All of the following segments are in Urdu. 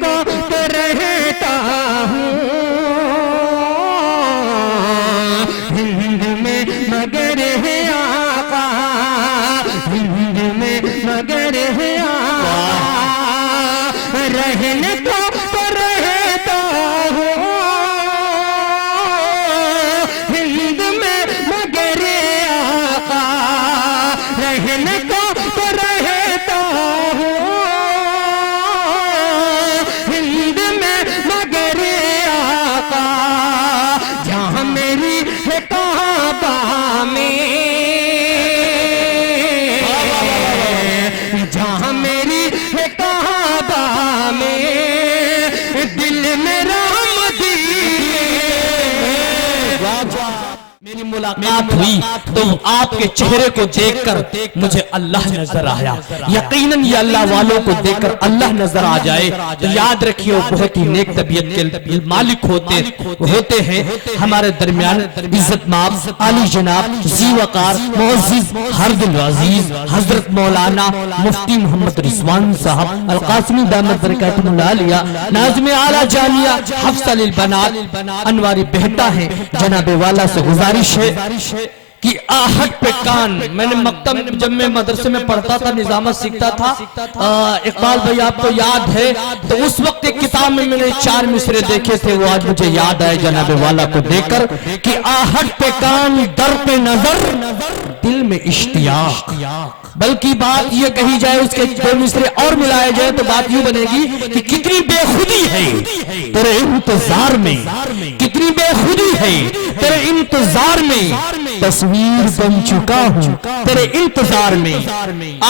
کو تو رہتا ہوں ہند میں مگر ہے آقا، ہند میں مگر ہے آقا، رہنے کو تو رہتا ہوں ہند میں مگر آقا، رہنے کو تو رہتا ہوں ہند میں مگر آقا، جہاں میری ہے کعبہ میں، جہاں میری ہے کعبہ میں، دل میرا مدینے، میری ملاقات ہوئی تو آپ کے چہرے کو دیکھ کر مجھے اللہ نظر آیا۔ یقیناً یہ اللہ والوں کو دیکھ کر اللہ نظر آ جائے تو یاد رکھیے وہ بہت ہی نیک طبیعت کے مالک ہوتے ہیں۔ ہمارے درمیان عزت مآب، عالی جناب، ذی وقار، معزز، ہر دل عزیز حضرت مولانا مفتی محمد رضوان صاحب القاسمی دامت برکاتہ العالیہ، ناظم اعلیٰ جامعہ حفصہ للبنات انواری بہتا ہے۔ جناب والا سے گزارش ہے کہ آہٹ پہ کان، میں نے مکتب جب میں مدرسے میں پڑھتا تھا، نظامت سیکھتا تھا، اقبال بھائی آپ کو یاد ہے تو اس وقت ایک کتاب میں میں نے 4 مصرے دیکھے تھے، وہ آج مجھے یاد آئے جناب والا کو دیکھ کر کہ آہٹ پہ کان، در پہ نظر، دل میں اشتیاق۔ بلکہ بات یہ کہی جائے اس کے 2 مصرے اور ملائے جائے تو بات یوں بنے گی کہ کتنی بے خودی ہے تیرے انتظار میں، کتنی بے خودی ہے تیرے انتظار میں، تصویر بن چکا ہوں تیرے انتظار میں،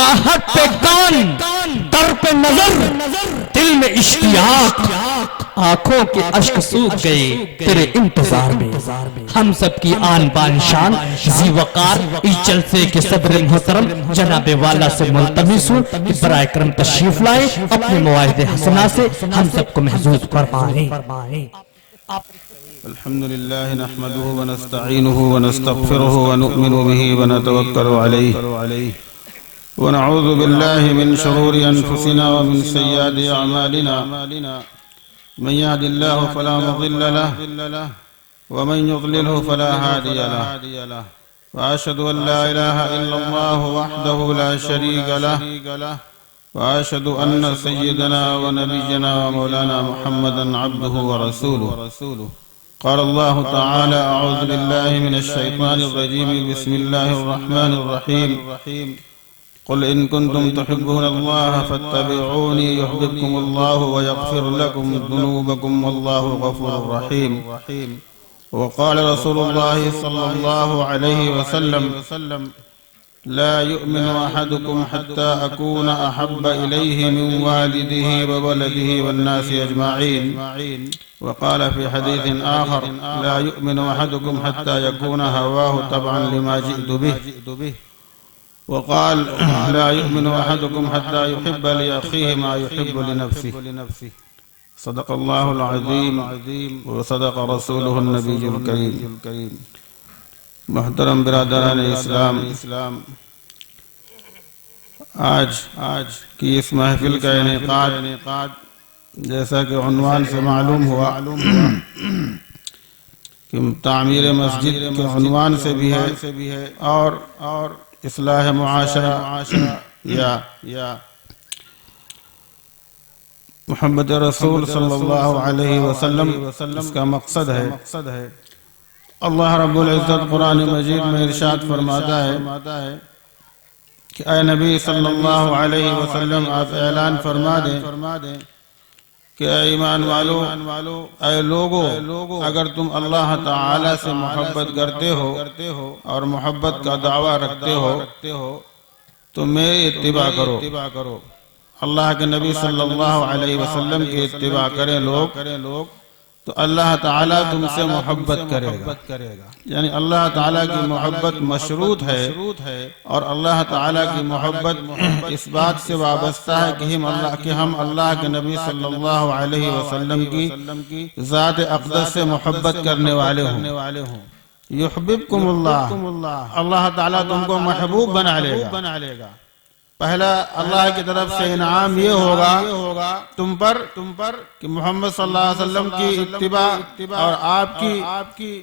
آہٹ پہ کان، در پہ نظر، دل میں اشتیاق، آنکھوں کے اشک سوکھ گئے تیرے انتظار میں۔ ہم سب کی آن بان شان ذی وقار اس جلسے کے صدر محترم جناب والا سے ملتمس ہوں کہ برائے کرم تشریف لائیں، اپنے مواعظ حسنہ سے ہم سب کو محظوظ فرمائیں۔ الحمد لله نحمده ونستعينه ونستغفره ونؤمن به ونتوكل عليه ونعوذ بالله من شرور أنفسنا ومن سيئات أعمالنا، من يهد الله فلا مضل له ومن يضلله فلا هادي له، وأشهد أن لا إله إلا الله وحده لا شريك له، وأشهد أن سيدنا ونبينا ومولانا محمدا عبده ورسوله۔ قال الله تعالى: أعوذ بالله من الشيطان الرجيم، بسم الله الرحمن الرحيم، قل إن كنتم تحبون الله فاتبعوني يحببكم الله ويغفر لكم ذنوبكم والله غفور رحيم۔ وقال رسول الله صلى الله عليه وسلم: لا يؤمن أحدكم حتى أكون أحب إليه من والده وولده والناس أجمعين۔ وقال في حديث آخر: لا يؤمن أحدكم حتى يكون هواه تبعا لما جئت به۔ وقال: لا يؤمن أحدكم حتى يحب لأخيه ما يحب لنفسه۔ صدق الله العظيم وصدق رسوله النبي الكريم۔ محترم برادران اسلام، آج کی اس محفل کا انعقاد جیسا کہ عنوان سے معلوم ہوا کہ تعمیر مسجد کے عنوان سے بھی ہے اور اصلاح معاشرہ یا محمد رسول صلی اللہ علیہ وسلم اس کا مقصد ہے۔ اللہ رب العزت قرآن مجید میں ارشاد فرماتا ہے کہ اے نبی صلی اللہ علیہ وسلم آپ اعلان فرما دیں کہ اے ایمان والو، اے لوگو، اگر تم اللہ تعالی سے محبت کرتے ہو اور محبت کا دعویٰ رکھتے ہو تو میری اتباع کرو۔ اللہ کے نبی صلی اللہ علیہ وسلم کی اتباع کریں لوگ تو اللہ تعالیٰ تم سے محبت کرے گا، یعنی اللہ تعالیٰ کی محبت مشروط ہے، اور اللہ تعالیٰ کی محبت اس بات سے وابستہ ہے کہ ہم اللہ کے نبی صلی اللہ علیہ وسلم کی ذات اقدس سے محبت کرنے والے ہوں۔ یحببکم اللہ، اللہ تعالیٰ تم کو محبوب بنا لے گا۔ پہلا اللہ کی طرف سے انعام یہ ہوگا تم پر کہ محمد صلی اللہ علیہ وسلم کی اتباع اور آپ کی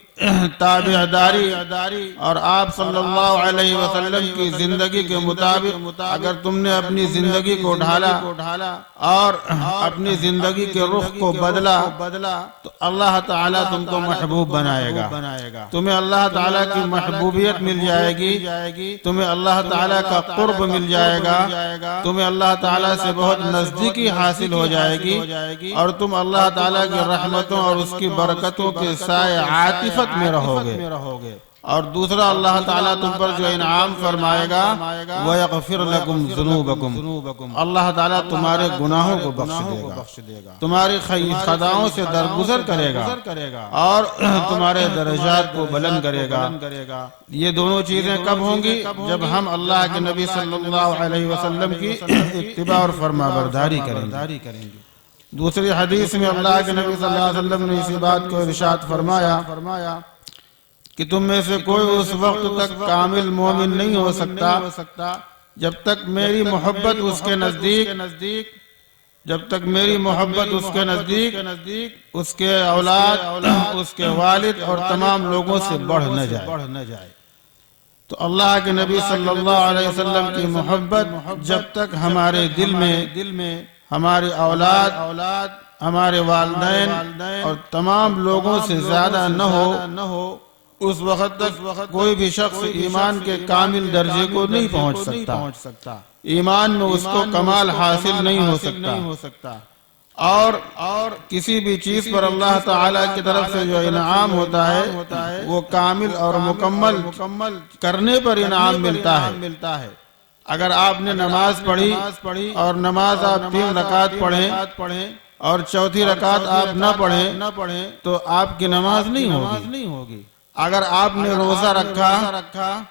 تابعداری اور آپ صلی اللہ علیہ وسلم کی زندگی کے مطابق اگر تم نے اپنی زندگی کو ڈھالا اور اپنی زندگی کے رخ کو بدلا تو اللہ تعالیٰ تم کو محبوب بنائے گا، تمہیں اللہ تعالیٰ کی محبوبیت مل جائے گی، تمہیں اللہ تعالیٰ کا قرب مل جائے گا، تمہیں اللہ تعالیٰ سے بہت نزدیکی حاصل ہو جائے گی اور تم اللہ تعالیٰ کی رحمتوں اور اس کی برکتوں کے سائے عاطفت میں رہو گے۔ اور دوسرا اللہ تعالیٰ تم پر جو انعام فرمائے گا وَيَغْفِرْ لَكُمْ ذُنُوبَكُمْ، اللہ تعالیٰ تمہارے گناہوں کو بخش دے گا، تمہاری خطاؤں سے درگزر کرے گا اور تمہارے درجات کو بلند کرے گا۔ یہ دونوں چیزیں کب ہوں گی؟ جب ہم اللہ کے نبی صلی اللہ علیہ وسلم کی اتباع اور فرما برداری کریں گے۔ دوسری حدیث میں اللہ کے نبی صلی اللہ علیہ وسلم نے اسی بات کو ارشاد فرمایا کہ تم میں سے کوئی اس وقت تک کامل مومن نہیں ہو سکتا جب تک میری محبت اس کے نزدیک اس کے اولاد، اس کے والد اور تمام لوگوں سے بڑھ نہ جائے۔ تو اللہ کے نبی صلی اللہ علیہ وسلم کی محبت جب تک ہمارے دل میں ہماری اولاد، ہمارے والدین اور تمام لوگوں سے زیادہ نہ ہو، اس وقت تک کوئی بھی شخص ایمان کے کامل درجے کو نہیں پہنچ سکتا، ایمان میں اس کو کمال حاصل نہیں ہو سکتا۔ اور کسی بھی چیز پر اللہ تعالیٰ کی طرف سے جو انعام ہوتا ہے وہ کامل اور مکمل کرنے پر انعام ملتا ہے۔ اگر آپ نے نماز پڑھی اور نماز آپ 3 رکعت پڑھیں اور چوتھی رکعت آپ نہ پڑھیں تو آپ کی نماز نہیں ہوگی۔ اگر آپ نے روزہ رکھا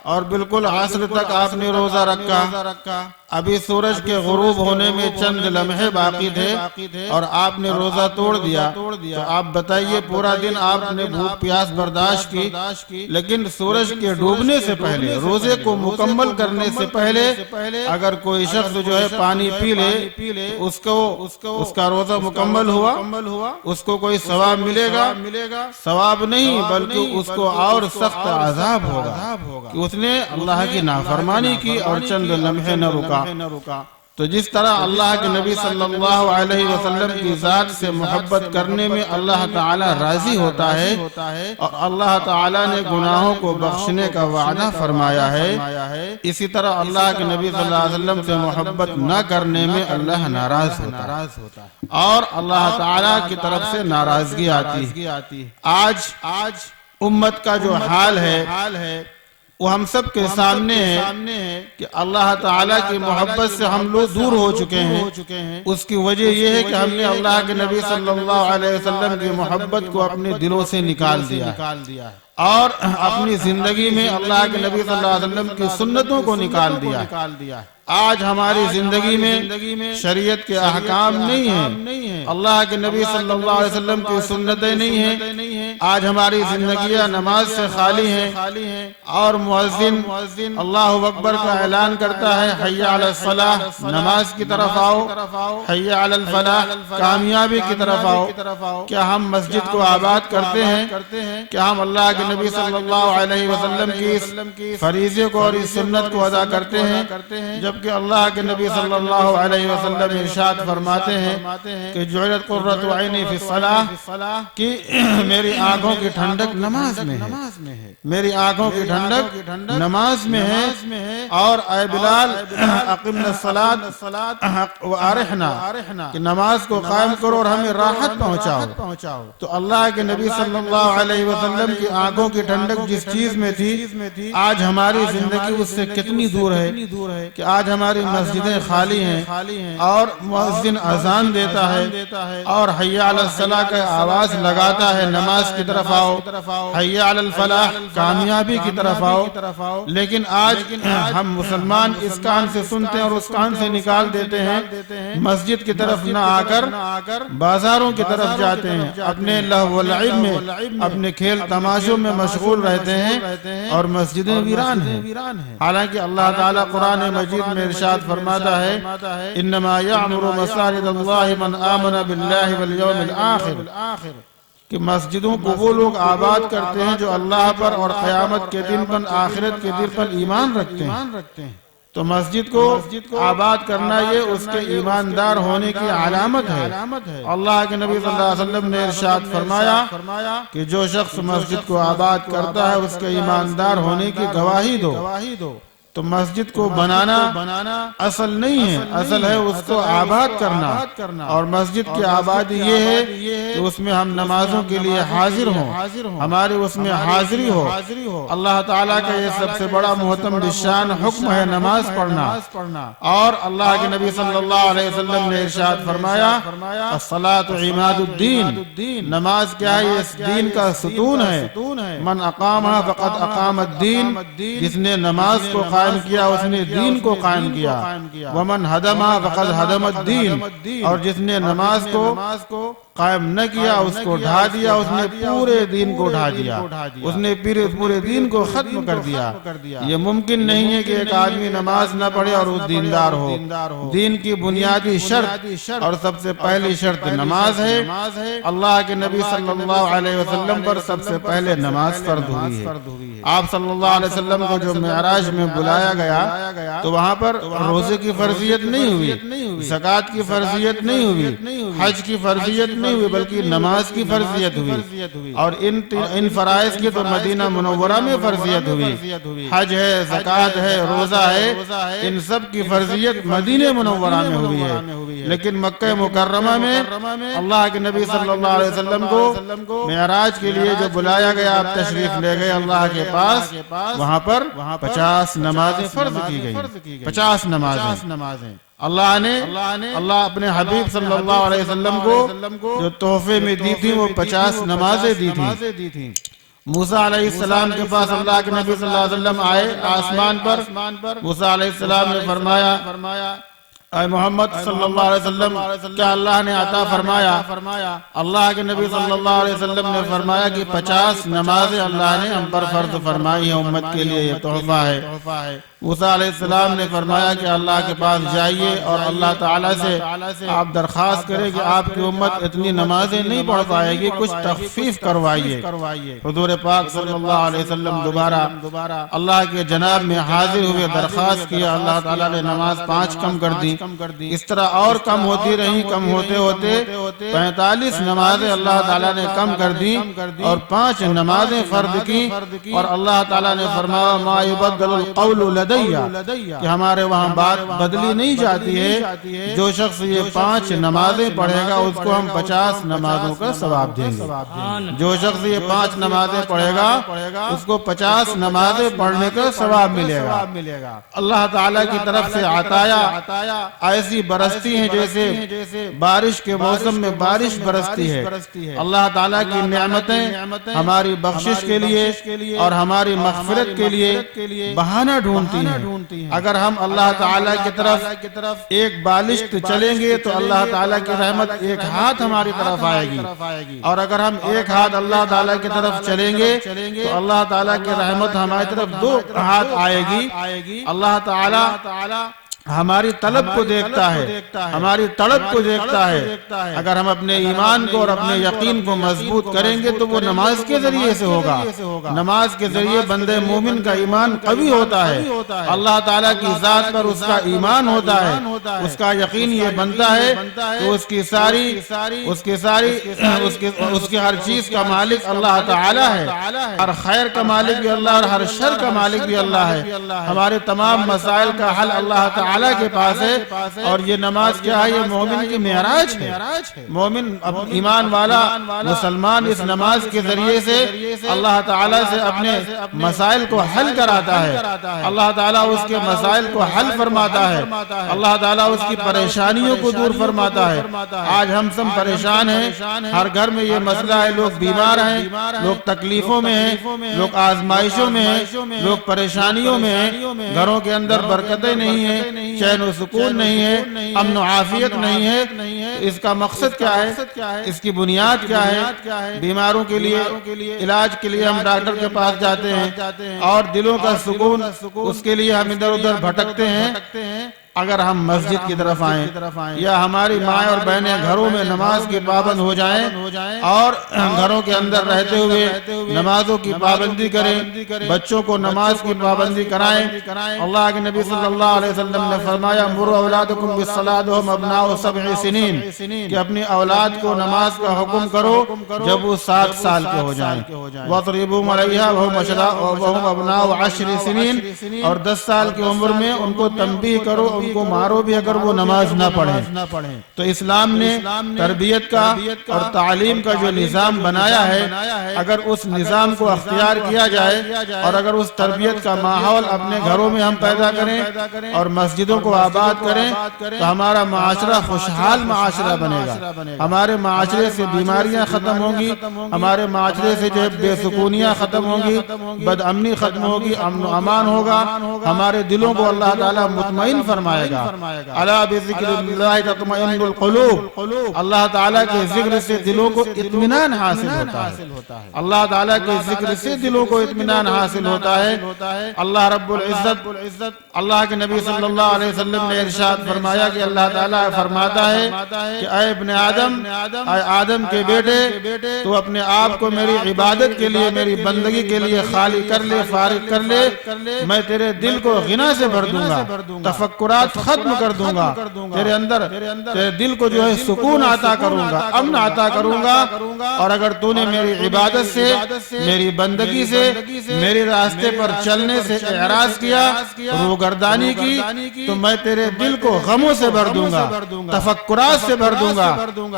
اور بالکل عصر تک آپ نے روزہ رکھا، ابھی سورج کے غروب ہونے میں چند لمحے باقی تھے اور آپ نے روزہ توڑ دیا تو آپ بتائیے پورا دن آپ نے بھوک پیاس برداشت کی، لیکن سورج کے ڈوبنے سے پہلے، روزے کو مکمل کرنے سے پہلے اگر کوئی شخص جو ہے پانی پی لے اس کا روزہ مکمل ہوا، اس کو کوئی ثواب ملے گا؟ ثواب نہیں، بلکہ اس کو اور سخت عذاب ہوگا کہ اس نے اللہ کی نافرمانی کی اور چند لمحے نہ رکا۔ تو جس طرح اللہ کے نبی صلی اللہ علیہ وسلم کی ذات سے محبت کرنے میں اللہ تعالیٰ راضی ہوتا ہے اور اللہ تعالیٰ نے گناہوں کو بخشنے کا وعدہ فرمایا ہے، اسی طرح اللہ کے نبی صلی اللہ علیہ وسلم سے محبت نہ کرنے میں اللہ ناراض ہوتا ہے اور اللہ تعالیٰ کی طرف سے ناراضگی آتی ہے۔ آج امت کا جو حال ہے وہ ہم سب کے سامنے ہے کہ اللہ تعالیٰ کی محبت سے ہم لوگ دور ہو چکے ہیں۔ اس کی وجہ یہ ہے کہ ہم نے اللہ کے نبی صلی اللہ علیہ وسلم کی محبت کو اپنے دلوں سے نکال دیا اور اپنی زندگی میں اللہ کے نبی صلی اللہ علیہ وسلم کی سنتوں کو نکال دیا۔ آج ہماری زندگی میں شریعت کے احکام نہیں ہیں، اللہ کے نبی صلی اللہ علیہ وسلم کی سنتیں نہیں ہیں۔ آج ہماری زندگیاں نماز سے خالی ہیں اور مؤذن اللہ اکبر کا اعلان کرتا ہے، حی علی الصلاح، نماز کی طرف آؤ، حی علی الفلاح، کامیابی کی طرف آؤ۔ کیا ہم مسجد کو آباد کرتے ہیں؟ کیا ہم اللہ کے نبی صلی اللہ علیہ وسلم کی اس فریضے کو اور اس سنت کو ادا کرتے ہیں؟ جبکہ اللہ کے نبی صلی اللہ علیہ وسلم ارشاد فرماتے ہیں کہ جعلت قرۃ عینی فی الصلاۃ، کہ میری آنکھوں کی ٹھنڈک نماز میں ہے، میری آنکھوں کی ٹھنڈک نماز میں ہے۔ اور اے بلال اقمنا الصلاۃ وارحنا، کہ نماز کو قائم کرو اور ہمیں راحت پہنچاؤ۔ تو اللہ کے نبی صلی اللہ علیہ وسلم کی آنکھوں کی ٹھنڈک جس چیز میں تھی، آج ہماری زندگی اس سے کتنی دور ہے کہ آج ہماری مسجدیں خالی ہیں اور مؤذن اذان دیتا ہے اور حی علی الصلاح کا آواز لگاتا ہے، نماز کی طرف آؤ، حی علی الفلاح، کامیابی کی طرف آؤ، لیکن آج ہم مسلمان اس کان سے سنتے ہیں اور اس کان سے نکال دیتے ہیں، مسجد کی طرف نہ آ کر بازاروں کی طرف جاتے ہیں، اپنے لہو و لعب میں، اپنے کھیل تماشوں میں مشغول رہتے ہیں اور مسجدیں ویران ہیں۔ حالانکہ اللہ تعالیٰ قرآن مجید میں ارشاد فرماتا ہے انما یعمر مساجد اللہ من آمن باللہ والیوم الآخر کہ مسجدوں کو وہ لوگ آباد کرتے ہیں جو اللہ پر اور قیامت کے دن پر آخرت کے دن پر ایمان رکھتے ہیں تو مسجد کو آباد کرنا یہ اس کے ایماندار ہونے کی علامت ہے اللہ کے نبی صلی اللہ علیہ وسلم نے ارشاد فرمایا کہ جو شخص مسجد کو آباد کرتا ہے اس کے ایماندار ہونے کی گواہی دو تو مسجد کو بنانا اصل نہیں ہے، اصل ہے اس کو آباد کرنا، اور مسجد کی آبادی یہ ہے کہ اس میں ہم نمازوں کے لیے حاضر ہوں، ہماری اس میں حاضری ہو۔ اللہ تعالیٰ کا یہ سب سے بڑا محترم شان حکم ہے نماز پڑھنا، اور اللہ کے نبی صلی اللہ علیہ وسلم نے ارشاد فرمایا الصلاۃ عماد الدین، نماز کیا ہے؟ یہ اس دین کا ستون ہے۔ من اقامہ فقد اقام الدین، جس نے نماز کو قائم کیا اس نے دین کو قائم کیا۔ ومن ہدمہ فقد ہدم الدین، اور جس نے نماز کو قائم نہ کیا اس کو ڈھا دیا، اس نے پورے دین کو ڈھا دیا، اس نے پورے دین کو ختم کر دیا۔ یہ ممکن نہیں ہے کہ ایک آدمی نماز نہ پڑھے اور وہ دیندار ہو۔ دین کی بنیادی شرط اور سب سے پہلی شرط نماز ہے۔ اللہ کے نبی صلی اللہ علیہ وسلم پر سب سے پہلے نماز فرض ہوئی ہے۔ آپ صلی اللہ علیہ وسلم کو جو معراج میں بلایا گیا تو وہاں پر روزے کی فرضیت نہیں ہوئی، زکوٰۃ کی فرضیت نہیں ہوئی، حج کی فرضیت نہیں ہوئی، بلکہ نماز کی فرضیت ہوئی، اور ان فرائض کی تو مدینہ منورہ میں فرضیت ہوئی۔ حج ہے، زکوٰۃ ہے، روزہ ہے، ان سب کی فرضیت مدینہ منورہ میں ہوئی ہے، لیکن مکہ مکرمہ میں اللہ کے نبی صلی اللہ علیہ وسلم کو معراج کے لیے جو بلایا گیا، آپ تشریف لے گئے اللہ کے پاس، وہاں پر 50 نمازیں فرض کی گئی، 50 نمازیں اللہ اپنے حبیب صلی اللہ علیہ وسلم کو جو تحفے میں دی تھی وہ 50 نمازیں دی تھی۔ موسیٰ علیہ السلام کے پاس اللہ کے نبی صلی اللہ علیہ وسلم آئے آسمان پر، موسیٰ علیہ السلام نے فرمایا اے محمد صلی اللہ علیہ وسلم کیا اللہ نے عطا فرمایا؟ اللہ کے نبی صلی اللہ علیہ وسلم نے فرمایا کہ 50 نمازیں اللہ نے ہم پر فرض فرمائی ہیں، امت کے لیے یہ تحفہ ہے۔ موسیٰ علیہ السلام نے فرمایا کہ اللہ کے پاس جائیے اور اللہ تعالیٰ سے آپ درخواست کریں کہ آپ کی امت اتنی نمازیں نہیں پڑھ پائے گی، کچھ تخفیف کروائیے۔ حضور پاک صلی اللہ علیہ وسلم دوبارہ اللہ کے جناب میں حاضر ہوئے، درخواست کیا، اللہ تعالیٰ نے نماز 5 کم کر دی۔ اس طرح اور کم ہوتی رہی، کم ہوتے 45 نمازیں اللہ تعالیٰ نے کم کر دی اور 5 نمازیں فرض کی، اور اللہ تعالیٰ نے فرمایا ما یبدل القول لدی، کہ ہمارے وہاں بات بدلی نہیں جاتی ہے، جو شخص یہ 5 نمازیں پڑھے گا اس کو ہم 50 نمازوں کا ثواب دیں گے۔ جو شخص یہ 5 نمازیں پڑھے گا اس کو 50 نمازیں پڑھنے کا ثواب ملے گا۔ اللہ تعالیٰ کی طرف سے عطایا ایسی برستی ہیں جیسے بارش کے موسم میں بارش برستی ہے۔ اللہ تعالیٰ کی نعمتیں ہماری بخشش کے لیے اور ہماری مغفرت کے لیے بہانہ ڈھونڈتی ہیں۔ اگر ہم اللہ تعالیٰ کی طرف ایک بالشت چلیں گے تو اللہ تعالیٰ کی رحمت ایک ہاتھ ہماری طرف آئے گی، اور اگر ہم ایک ہاتھ اللہ تعالیٰ کی طرف چلیں گے تو اللہ تعالیٰ کی رحمت ہماری طرف 2 ہاتھ آئے گی۔ اللہ تعالیٰ ہماری طلب کو دیکھتا ہے، ہماری طلب کو دیکھتا ہے۔ اگر ہم اپنے ایمان کو اور اپنے یقین کو مضبوط کریں گے تو وہ نماز کے ذریعے سے ہوگا۔ نماز کے ذریعے بندے مومن کا ایمان قوی ہوتا ہے، اللہ تعالیٰ کی ذات پر اس کا ایمان ہوتا ہے، اس کا یقین یہ بنتا ہے کہ اس کی ہر چیز کا مالک اللہ تعالیٰ ہے، ہر خیر کا مالک بھی اللہ اور ہر شر کا مالک بھی اللہ ہے۔ ہمارے تمام مسائل کا حل اللہ تعالیٰ کے پاس ہے، اور یہ نماز کیا ہے؟ یہ مومن کی معراج ہے۔ مومن ایمان والا مسلمان اس نماز کے ذریعے سے اللہ تعالیٰ سے اپنے مسائل کو حل کراتا ہے، اللہ تعالیٰ اس کے مسائل کو حل فرماتا ہے، اللہ تعالیٰ اس کی پریشانیوں کو دور فرماتا ہے۔ آج ہم سب پریشان ہیں، ہر گھر میں یہ مسئلہ ہے، لوگ بیمار ہیں، لوگ تکلیفوں میں ہیں، لوگ آزمائشوں میں ہیں، لوگ پریشانیوں میں ہیں، گھروں کے اندر برکتیں نہیں ہیں، چین و سکون نہیں ہے، امن و عافیت نہیں ہے، اس کا مقصد کیا ہے، اس کی بنیاد کیا ہے؟ بیماروں کے لیے علاج کے لیے ہم ڈاکٹر کے پاس جاتے ہیں، اور دلوں کا سکون اس کے لیے ہم ادھر ادھر بھٹکتے ہیں۔ اگر ہم مسجد کی طرف آئیں یا ہماری مائیں اور بہنیں گھروں میں نماز کی پابند ہو جائیں اور گھروں کے اندر رہتے ہوئے نمازوں کی پابندی کریں، بچوں کو نماز کی پابندی کرائیں۔ اللہ کے نبی صلی اللہ علیہ وسلم نے فرمایا مروا اولادکم بالصلاۃ وهم ابناء 7 سنین، کہ اپنی اولاد کو نماز کا حکم کرو جب وہ 7 سال کے ہو جائیں، وَاضْرِبُوهُمْ عَلَيْهَا وَهُمْ ابناء 10 سنین، اور 10 سال کی عمر میں ان کو تنبیہ کرو، ان کو مارو بھی اگر وہ نماز نہ پڑھیں۔ تو اسلام نے تربیت کا اور تعلیم کا جو نظام بنایا ہے، اگر اس نظام کو اختیار کیا جائے اور اگر اس تربیت کا ماحول اپنے گھروں میں ہم پیدا کریں اور مسجدوں کو آباد کریں تو ہمارا معاشرہ خوشحال معاشرہ بنے گا، ہمارے معاشرے سے بیماریاں ختم ہوں گی، ہمارے معاشرے سے جو بے سکونیاں ختم ہوں گی، بد امنی ختم ہوگی، امن و امان ہوگا، ہمارے دلوں کو اللہ تعالیٰ مطمئن فرمائے گا۔ الا بذکر اللہ تطمئن القلوب، اللہ تعالیٰ کے ذکر سے دلوں کو اطمینان حاصل ہوتا ہے، اللہ تعالیٰ کے ذکر سے دلوں کو اطمینان حاصل ہوتا ہے۔ اللہ رب العزت، اللہ کے نبی صلی اللہ علیہ وسلم نے ارشاد فرمایا کہ اللہ تعالیٰ فرماتا ہے کہ اے ابن آدم، اے آدم کے بیٹے، تو اپنے آپ کو میری عبادت کے لیے، میری بندگی کے لیے خالی کر لے، فارغ کر لے، میں تیرے دل کو غنا سے بھر دوں گا، تفکرات ختم کر دوں گا، تیرے اندر تیرے دل کو جو ہے سکون عطا کروں گا، امن عطا کروں گا، اور اگر تو نے میری عبادت سے، میری بندگی سے، میرے راستے پر چلنے سے اعراض کیا، روگردانی کی، تو میں تیرے دل کو غموں سے بھر دوں گا، تفکرات سے بھر دوں گا،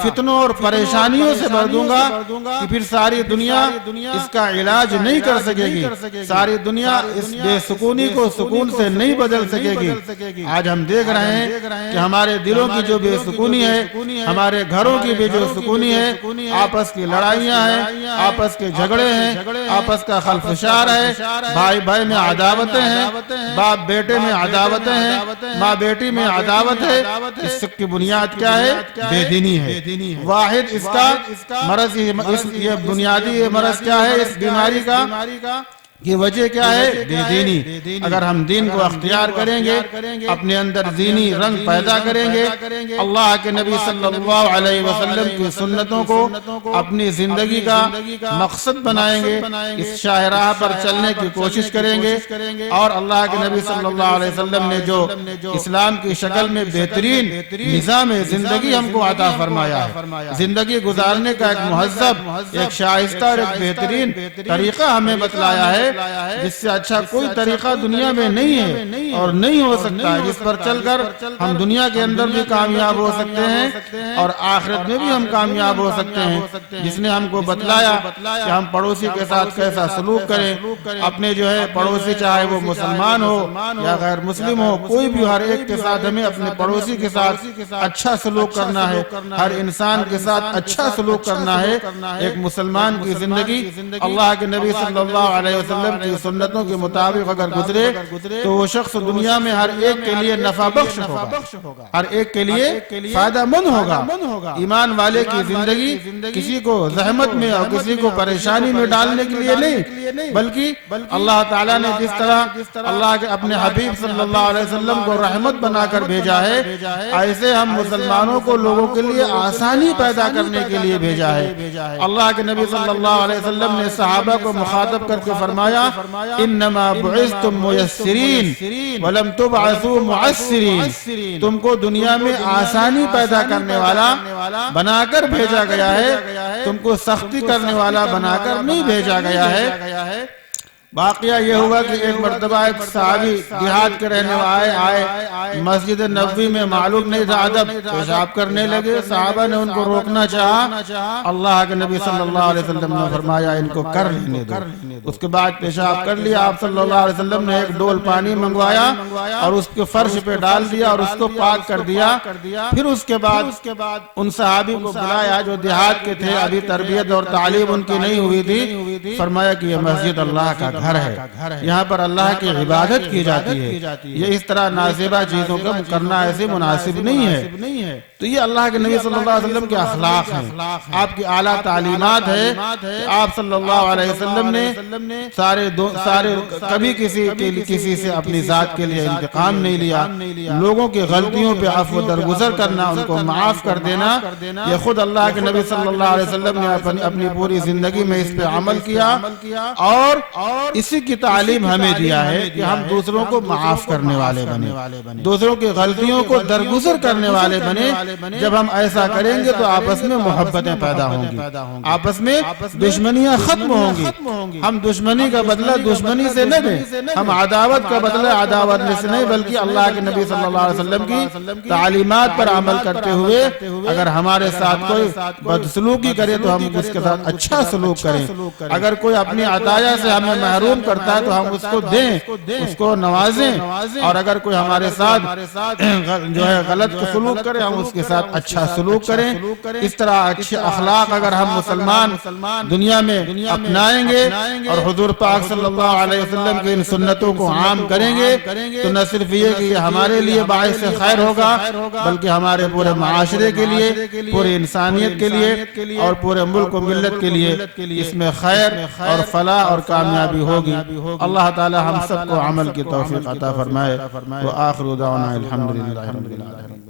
فتنوں اور پریشانیوں سے بھر دوں گا، کہ پھر ساری دنیا اس کا علاج نہیں کر سکے گی، ساری دنیا اس بے سکونی کو سکون سے نہیں بدل سکے گی۔ آج ہم دیکھ رہے ہیں کہ ہمارے دلوں کی جو بے سکونی ہے، ہمارے گھروں کی بے جو سکونی ہے، آپس کی لڑائیاں ہیں، آپس کے جھگڑے ہیں، آپس کا خلفشار ہے، بھائی بھائی میں عداوتیں ہیں، باپ بیٹے میں عداوتیں ہیں، ماں بیٹی میں عداوت ہے۔ اس سب کی بنیاد کیا ہے؟ بے دینی ہے۔ واحد اس کا مرض، یہ بنیادی مرض کیا ہے اس بیماری کا؟ کی وجہ کیا ہے؟ بے دینی۔ اگر ہم دین کو اختیار کریں گے، اپنے اندر دینی رنگ پیدا کریں گے، اللہ کے نبی صلی اللہ علیہ وسلم کی سنتوں کو اپنی زندگی کا مقصد بنائیں گے، اس شاہراہ پر چلنے کی کوشش کریں گے، اور اللہ کے نبی صلی اللہ علیہ وسلم نے جو اسلام کی شکل میں بہترین نظام زندگی ہم کو عطا فرمایا ہے، زندگی گزارنے کا ایک مہذب، ایک شائستہ اور ایک بہترین طریقہ ہمیں بتلایا ہے، جس سے اچھا کوئی طریقہ دنیا میں نہیں ہے اور نہیں ہو سکتا ہے، جس پر چل کر ہم دنیا کے اندر بھی کامیاب ہو سکتے ہیں اور آخرت میں بھی ہم کامیاب ہو سکتے ہیں، جس نے ہم کو بتلایا کہ ہم پڑوسی کے ساتھ کیسا سلوک کریں، اپنے جو ہے پڑوسی چاہے وہ مسلمان ہو یا غیر مسلم ہو، کوئی بھی، ہر ایک کے ساتھ ہمیں اپنے پڑوسی کے ساتھ اچھا سلوک کرنا ہے، ہر انسان کے ساتھ اچھا سلوک کرنا ہے۔ ایک مسلمان کی زندگی اللہ کے نبی صلی اللہ علیہ وسلم کی سنتوں کے مطابق اگر گزرے تو وہ شخص دنیا میں ہر ایک کے لیے نفع بخش ہوگا، ہر ایک کے لیے فائدہ مند ہوگا۔ ایمان والے کی زندگی کسی کو زحمت میں اور کسی کو پریشانی میں ڈالنے کے لیے نہیں، بلکہ اللہ تعالیٰ نے جس طرح اللہ کے اپنے حبیب صلی اللہ علیہ وسلم کو رحمت بنا کر بھیجا ہے، ایسے ہم مسلمانوں کو لوگوں کے لیے آسانی پیدا کرنے کے لیے بھیجا ہے۔ اللہ کے نبی صلی اللہ علیہ وسلم نے صحابہ کو مخاطب کر کے فرمایا انما بعثتم میسرین ولم تبعثوا معسرین، تم کو دنیا میں آسانی پیدا کرنے والا بنا کر بھیجا گیا ہے، تم کو سختی کرنے والا بنا کر نہیں بھیجا گیا ہے۔ واقعہ یہ ہوا کہ ایک مرتبہ ایک صحابی دیہات کے رہنے والے آئے، مسجد نبوی میں معلوم نہیں تھا ادب، پیشاب کرنے لگے، صحابہ نے ان کو روکنا چاہا، اللہ کے نبی صلی اللہ علیہ وسلم نے فرمایا ان کو کر لینے دو۔ اس کے بعد پیشاب کر لیا، آپ صلی اللہ علیہ وسلم نے ایک ڈول پانی منگوایا اور اس کے فرش پہ ڈال دیا اور اس کو پاک کر دیا۔ پھر اس کے بعد ان صحابی کو بلایا جو دیہات کے تھے، ابھی تربیت اور تعلیم ان کی نہیں ہوئی تھی، فرمایا کہ یہ مسجد اللہ کا گھر ہے، یہاں پر اللہ کی عبادت کی جاتی ہے، یہ اس طرح نازیبہ چیزوں کا کرنا ایسے مناسب نہیں ہے۔ تو یہ اللہ کے نبی صلی اللہ علیہ وسلم کے اخلاق ہیں، آپ کی اعلیٰ تعلیمات ہے کہ آپ صلی اللہ علیہ وسلم نے سارے کبھی کسی سے اپنی ذات کے لیے انتقام نہیں لیا، لوگوں کی غلطیوں پہ عفو درگزر کرنا، ان کو معاف کر دینا، یہ خود اللہ کے نبی صلی اللہ علیہ وسلم نے اپنی پوری زندگی میں اس پہ عمل کیا، اور اسی کی تعلیم ہمیں دیا ہے کہ ہم دوسروں کو معاف کرنے والے بنے، دوسروں کی غلطیوں کو درگزر کرنے والے بنے۔ جب ہم ایسا کریں گے تو آپس میں محبتیں پیدا ہوں گی، آپس میں دشمنیاں ختم ہوں گی۔ ہم دشمنی کا بدلہ دشمنی سے نہ دیں، ہم عداوت کا بدلہ عداوت سے نہیں، بلکہ اللہ کے نبی صلی اللہ علیہ وسلم کی تعلیمات پر عمل کرتے ہوئے اگر ہمارے ساتھ کوئی بدسلوکی کرے تو ہم اس کے ساتھ اچھا سلوک کریں، اگر کوئی اپنی عطایا سے ہمیں محروم کرتا ہے تو ہم اس کو دیں، اس کو نوازیں، اور اگر کوئی ہمارے ساتھ جو ہے غلط سلوک کرے ہم اس کے ساتھ اچھا سلوک کریں۔ اس طرح اچھے اخلاق اگر ہم مسلمان دنیا میں اپنائیں گے اور حضور پاک صلی اللہ علیہ وسلم کی ان سنتوں کو عام کریں گے تو نہ صرف یہ کہ یہ ہمارے لیے باعث خیر ہوگا بلکہ ہمارے پورے معاشرے کے لیے، پوری انسانیت کے لیے اور پورے ملک و ملت کے لیے اس میں خیر اور فلاح اور کامیابی ہوگی۔ اللہ تعالی ہم سب کو عمل کی توفیق عطا فرمائے۔ وآخر دعوانا الحمدللہ رب العالمین۔